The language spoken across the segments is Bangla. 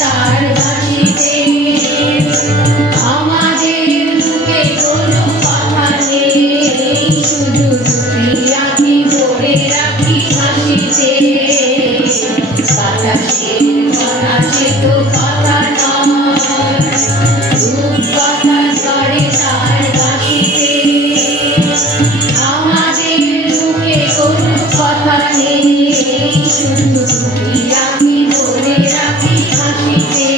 তার বাঁশিতে আমাদের বুকে কোনো কথা নেই, শুধু দুটি আঁখি ভরে রাখি হাসিতে। বাতাসের কথা সে তো কথা নয়, রূপকথা করে তার বাঁশিতে আমাদের বুকে কোনো কথা নেই, শুধু দুটি আঁখি ভরে রাখি হাসিতে।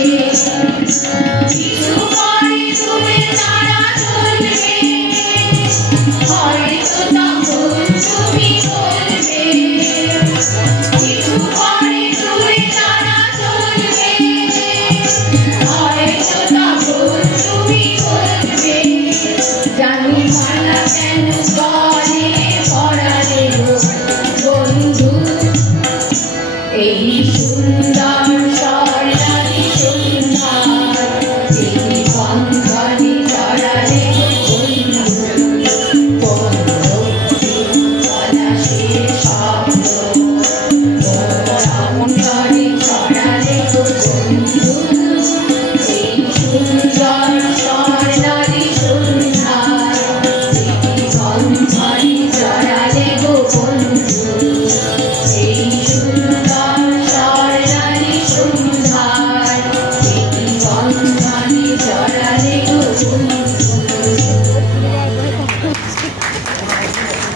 কিছু পরে দূরে তারা চলবে, হয়তো তখন তুমি বলবে। কিছু পরে দূরে তারা চলবে, হয়তো তখন তুমি বলবে। জানি মালা কেন বলে পরালে বন্ধু, এই সুন্দর